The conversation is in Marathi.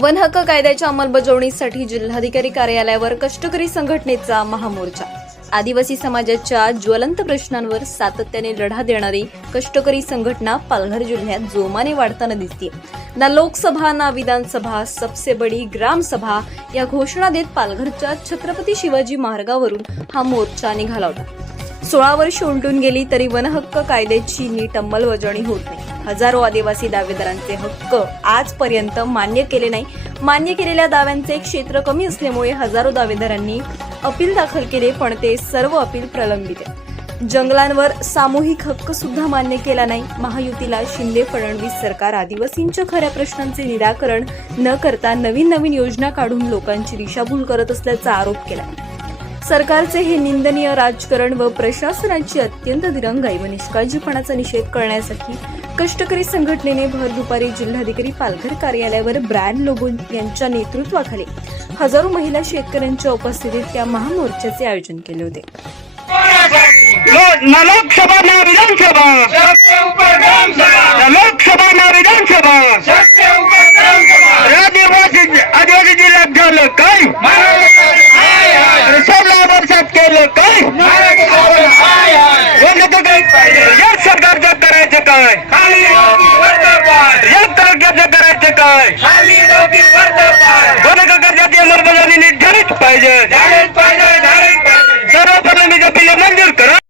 वन हक्क कायद्याच्या अंमलबजावणीसाठी जिल्हाधिकारी कार्यालयावर कष्टकरी संघटनेचा महामोर्चा. आदिवासी समाजाच्या ज्वलंत प्रश्नांवर सातत्याने लढा देणारी कष्टकरी संघटना पालघर जिल्ह्यात जोमाने वाढताना दिसते ना लोकसभा ना विधानसभा सबसे बडी ग्रामसभा या घोषणा देत पालघरच्या छत्रपती शिवाजी मार्गावरून हा मोर्चा निघाला होता. सोळा वर्ष उलटून गेली तरी वनहक्क कायद्याची नीट अंमलबजावणी होत नाही. हजारो आदिवासी दावेदारांचे हक्क आजपर्यंत मान्य केले नाही. मान्य केलेल्या दाव्यांचे क्षेत्र कमी असल्यामुळे हजारो दावेदारांनी अपील दाखल केले पण ते सर्व अपील प्रलंबित आहे जंगलांवर सामूहिक हक्क सुद्धा मान्य केला नाही. महायुतीला शिंदे फडणवीस सरकार आदिवासींच्या खऱ्या प्रश्नांचे निराकरण न करता नवीन नवीन योजना काढून लोकांची दिशाभूल करत असल्याचा आरोप केला. सरकारचे हे निंदनीय राजकारण व प्रशासनाची अत्यंत दिरंगाई व निष्काळजीपणाचा निषेध करण्यासाठी कष्टकरी संघटनेने भर दुपारी जिल्हाधिकारी पालघर कार्यालयावर ब्रँड लोगो यांच्या नेतृत्वाखाली हजारो महिला शेतकऱ्यांच्या उपस्थितीत त्या महामोर्चाचे आयोजन केले होते. लोकसभा ना विधानसभा. ना लोकसभा ना विधानसभा. आदिवासी आदिवासी जिल्ह्यात झालं काय? सोळा वर्षात केलं काय? या सरकारचं करायचं काय? या तालुक्याचं करायचं काय? कर्जाची अंमलबजावणी झालीच पाहिजे.